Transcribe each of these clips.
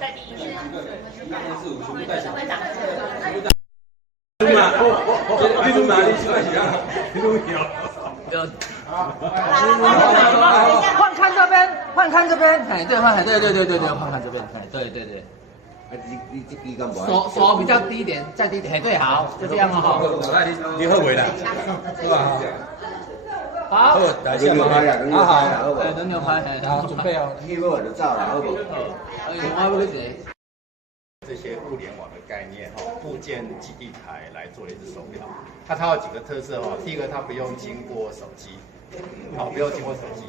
在第一线，全部带起来。你录哪里？你录有。换看这边，换看这边，哎，对，换看，对，换看这边，哎，对。手比较低一点，再低一点，哎，对，好，就这样哦，好。你后悔了，是吧？好，来先拍呀，好好，哎，等牛排，好，准备哦。去我就走了，好不？我要谁？这些物联网的概念哈，部件基地台来做的一只手表，它有几个特色哈。第一个，它不用经过手机，好，不用经过手机。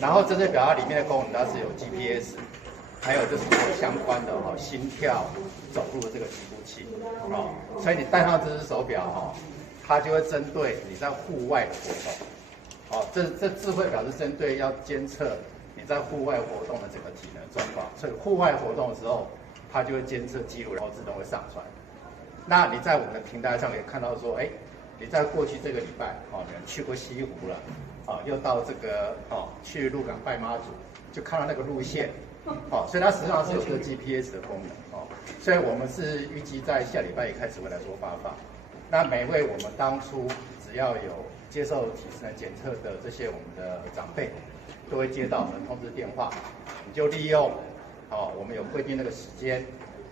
然后这只表它里面的功能，它是有 GPS， 还有就是相关的哈心跳、走路的这个计步器，哦，所以你戴上这只手表哈，它就会针对你在户外的活动，哦，这智慧表是针对要监测你在户外活动的整个体能状况，所以户外活动的时候。它就会监测记录，然后自动会上传。那你在我们的平台上也看到说，哎，你在过去这个礼拜，哦，你去过西湖了，哦，又到这个哦去鹿港拜妈祖，就看到那个路线，哦，所以它实际上是有这个 GPS 的功能，哦，所以我们是预计在下礼拜一开始会来做发放。那每位我们当初只要有接受体适能检测的这些我们的长辈，都会接到我们的通知电话，你就利用。哦，我们有规定那个时间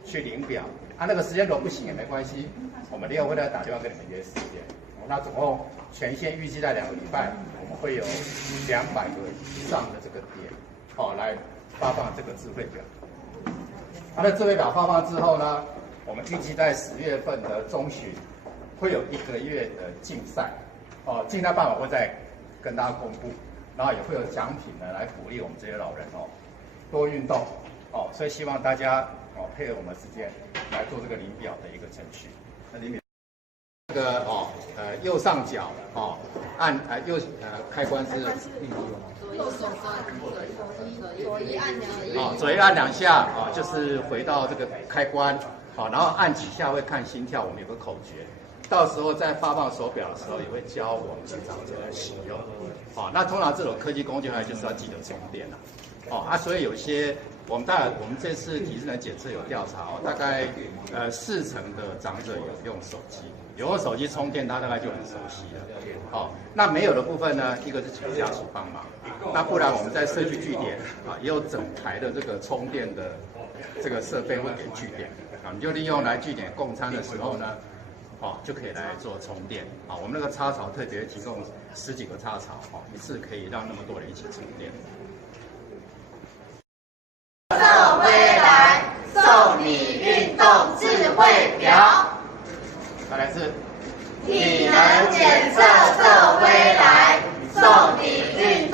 去领表，那个时间如果不行也没关系，我们联合会来打电话跟你们约时间。那总共全线预计在2个礼拜，我们会有200个以上的这个点，哦，来发放这个智慧表。它的智慧表发放之后呢，我们预计在10月份的中旬会有1个月的竞赛，哦，竞赛办法会再跟大家公布，然后也会有奖品呢来鼓励我们这些老人哦多运动。哦，所以希望大家哦配合我们时间来做这个领表的一个程序。那领表这个右上角按开关是左右按2下就是回到这个开关然后按几下会看心跳，我们有个口诀。到时候在发放手表的时候，也会教我们的长者来使用。那通常这种科技工具呢，就是要记得充电了。所以有些我们这次体适能检测有调查大概40%的长者有用手机，有用手机充电，他大概就很熟悉了。那没有的部分呢，一个是请家属帮忙，那不然我们在社区据点也有整台的这个充电的这个设备会给据点你就利用来据点供餐的时候呢。就可以来做充电我们那个插槽特别提供10几个插槽一次可以让那么多人一起充电。测未来，送你运动智慧表。再来是体能检测测未来，送你运